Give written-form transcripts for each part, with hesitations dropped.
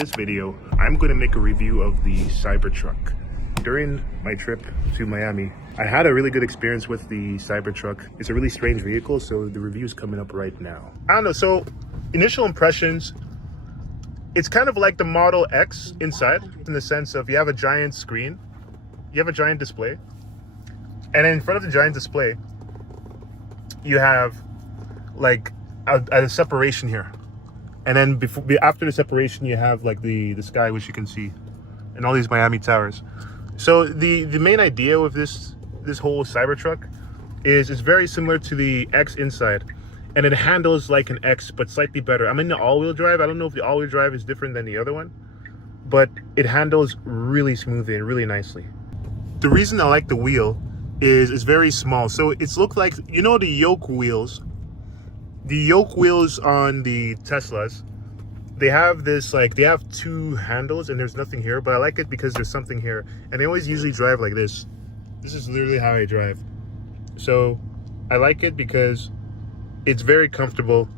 this video, I'm going to make a review of the Cybertruck. During my trip to Miami, I had a really good experience with the Cybertruck. It's a really strange vehicle, so the review is coming up right now. I don't know, so initial impressions, it's kind of like the Model X inside, in the sense of you have a giant screen, you have a giant display, and in front of the giant display, you have like a separation here. And then after the separation, you have like the sky, which you can see, and all these Miami towers. So the main idea of this whole Cybertruck is it's very similar to the X inside, and it handles like an X, but slightly better. I'm in the all-wheel drive. I don't know if the all-wheel drive is different than the other one, but it handles really smoothly and really nicely. The reason I like the wheel is it's very small. So it's looked like, you know, the yoke wheels. The yoke wheels on the Teslas, they have this, like, they have two handles and there's nothing here, but I like it because there's something here. And I always usually drive like this. This is literally how I drive. So I like it because it's very comfortable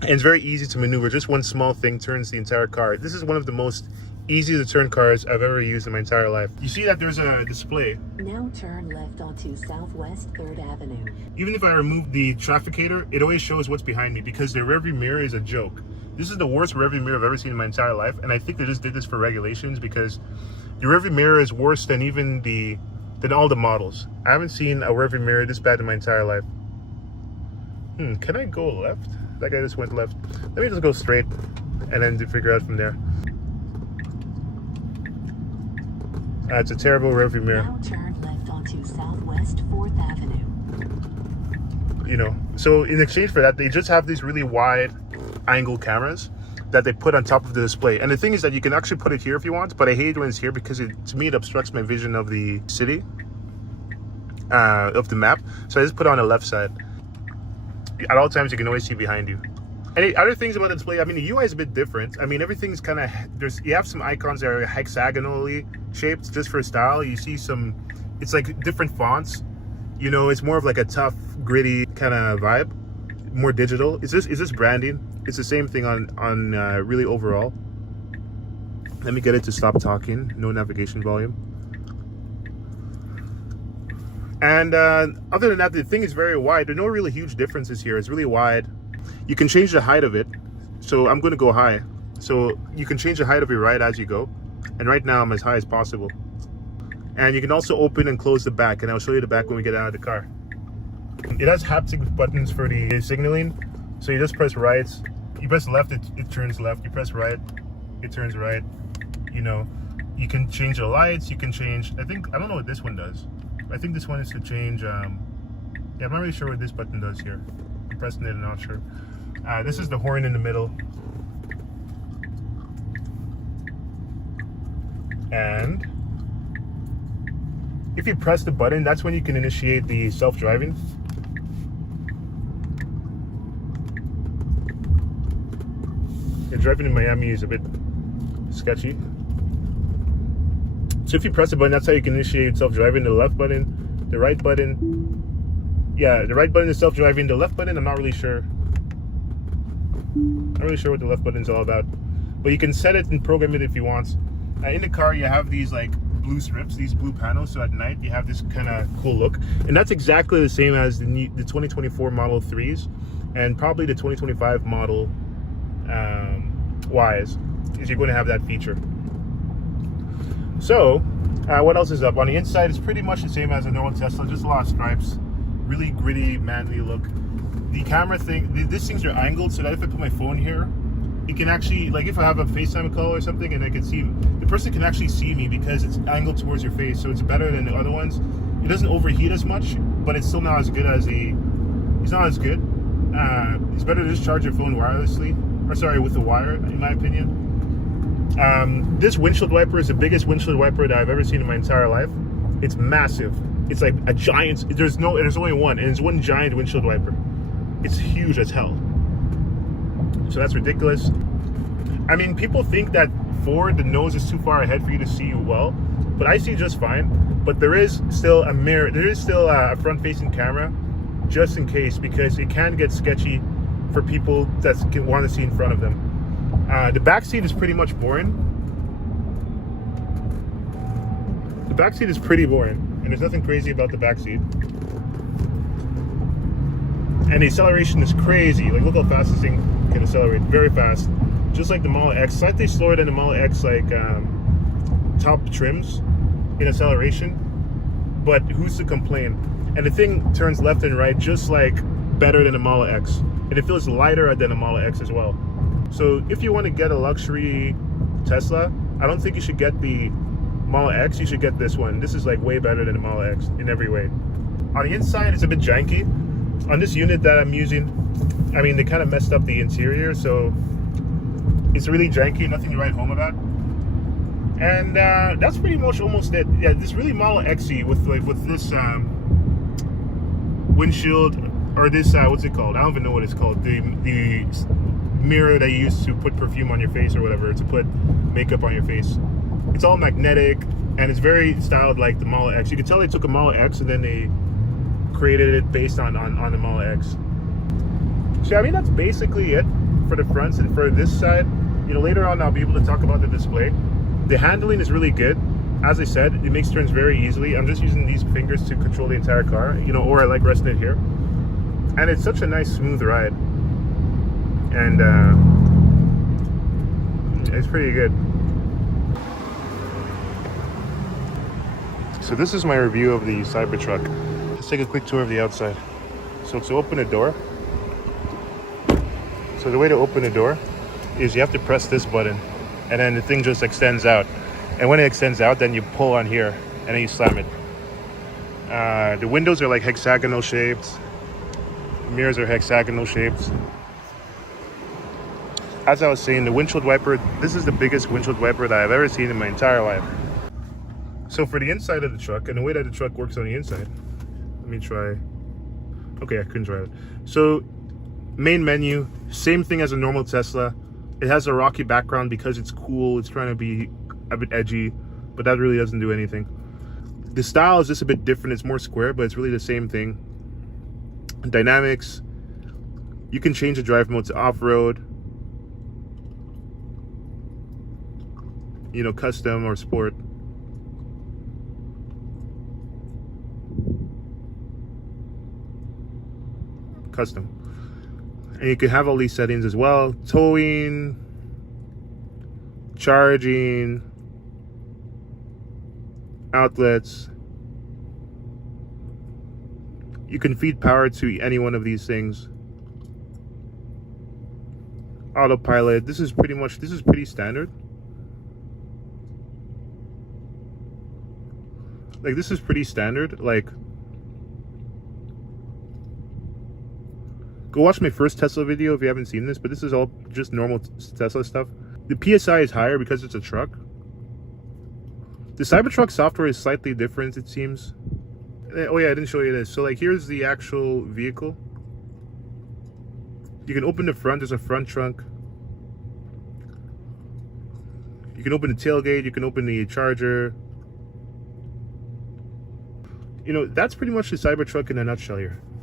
and it's very easy to maneuver. Just one small thing turns the entire car. This is one of the most easy to turn cars I've ever used in my entire life. You see that there's a display. Now turn left onto Southwest 3rd Avenue. Even if I remove the trafficator, it always shows what's behind me because the rearview mirror is a joke. This is the worst rearview mirror I've ever seen in my entire life, and I think they just did this for regulations because the rearview mirror is worse than than all the models. I haven't seen a rearview mirror this bad in my entire life. Can I go left? That guy just went left. Let me just go straight and then figure out from there. It's a terrible rearview mirror. Now turn left onto Southwest 4th Avenue. You know, so in exchange for that, they just have these really wide angle cameras that they put on top of the display. And the thing is that you can actually put it here if you want, but I hate when it's here because to me it obstructs my vision of the city, of the map. So I just put it on the left side. At all times, you can always see behind you. And other things about the display, I mean, the UI is a bit different. I mean, everything's kind of, you have some icons that are hexagonally shaped just for style. You see some, it's like different fonts. You know, it's more of like a tough, gritty kind of vibe, more digital. Is this branding? It's the same thing on really overall. Let me get it to stop talking. No navigation volume. And other than that, the thing is very wide. There are no really huge differences here. It's really wide. You can change the height of it. So I'm going to go high. So you can change the height of your ride as you go. And right now I'm as high as possible. And you can also open and close the back. And I'll show you the back when we get out of the car. It has haptic buttons for the signaling. So you just press right. You press left, it turns left. You press right, it turns right. You know, you can change the lights. You can change, I don't know what this one does. I think this one is to change, yeah, I'm not really sure what this button does here. I'm pressing it and not sure. This is the horn in the middle. And if you press the button, that's when you can initiate the self-driving. Yeah, driving in Miami is a bit sketchy. So if you press the button, that's how you can initiate self-driving. The left button, the right button. Yeah, the right button is self-driving. The left button, I'm not really sure. I'm not really sure what the left button is all about. But you can set it and program it if you want. In the car, you have these like blue strips, these blue panels. So at night, you have this kind of cool look. And that's exactly the same as the 2024 Model 3s and probably the 2025 Model Ys. Is you're going to have that feature. So, what else is up? On the inside, it's pretty much the same as a normal Tesla, just a lot of stripes. Really gritty, manly look. The camera thing, these things are angled so that if I put my phone here, it can actually, like if I have a FaceTime call or something and I can see, the person can actually see me because it's angled towards your face. So it's better than the other ones. It doesn't overheat as much, but it's still not as good as it's not as good. It's better to just charge your phone wirelessly, or sorry, with the wire, in my opinion. This windshield wiper is the biggest windshield wiper that I've ever seen in my entire life. It's massive. It's like a giant, there's only one, and it's one giant windshield wiper. It's huge as hell. So that's ridiculous. I mean, people think that forward, the nose is too far ahead for you to see you well, but I see just fine. But there is still a mirror, there is still a front-facing camera, just in case, because it can get sketchy for people that want to see in front of them. The back seat is pretty much boring. The back seat is pretty boring, and there's nothing crazy about the back seat. And the acceleration is crazy. Like, look how fast this thing can accelerate. Very fast. Just like the Model X. Slightly slower than the Model X, like, top trims in acceleration. But who's to complain? And the thing turns left and right just like better than the Model X. And it feels lighter than the Model X as well. So if you want to get a luxury Tesla, I don't think you should get the Model X. You should get this one. This is like way better than the Model X in every way. On the inside, it's a bit janky. On this unit that I'm using, I mean, they kind of messed up the interior, so it's really janky, nothing to write home about. And that's pretty much almost it. Yeah, this really Model X-y with this windshield, or this what's it called? I don't even know what it's called. The mirror that you use to put perfume on your face or whatever, to put makeup on your face. It's all magnetic, and it's very styled like the Model X. You can tell they took a Model X and then they created it based on the Model X. So I mean, that's basically it for the fronts. And for this side, you know, later on I'll be able to talk about the display. The handling is really good. As I said, it makes turns very easily. I'm just using these fingers to control the entire car, you know, or I like resting it here. And it's such a nice smooth ride. And it's pretty good. So this is my review of the Cybertruck. Let's take a quick tour of the outside. So to open a door, so the way to open a door is you have to press this button, and then the thing just extends out. And when it extends out, then you pull on here, and then you slam it. The windows are like hexagonal shaped. The mirrors are hexagonal shaped. As I was saying, the windshield wiper, this is the biggest windshield wiper that I've ever seen in my entire life. So for the inside of the truck, and the way that the truck works on the inside, let me try. Okay, I couldn't try it. So main menu, same thing as a normal Tesla. It has a rocky background because it's cool. It's trying to be a bit edgy, but that really doesn't do anything. The style is just a bit different. It's more square, but it's really the same thing. Dynamics, you can change the drive mode to off-road, you know, custom or sport. Custom. And you can have all these settings as well. Towing, charging, outlets. You can feed power to any one of these things. Autopilot. This is pretty standard. Like, this is pretty standard. Like, go watch my first Tesla video if you haven't seen this, but this is all just normal Tesla stuff. The PSI is higher because it's a truck. The Cybertruck software is slightly different, it seems. Oh yeah, I didn't show you this. So like, here's the actual vehicle. You can open the front, there's a front trunk. You can open the tailgate, you can open the charger. You know, that's pretty much the Cybertruck in a nutshell here.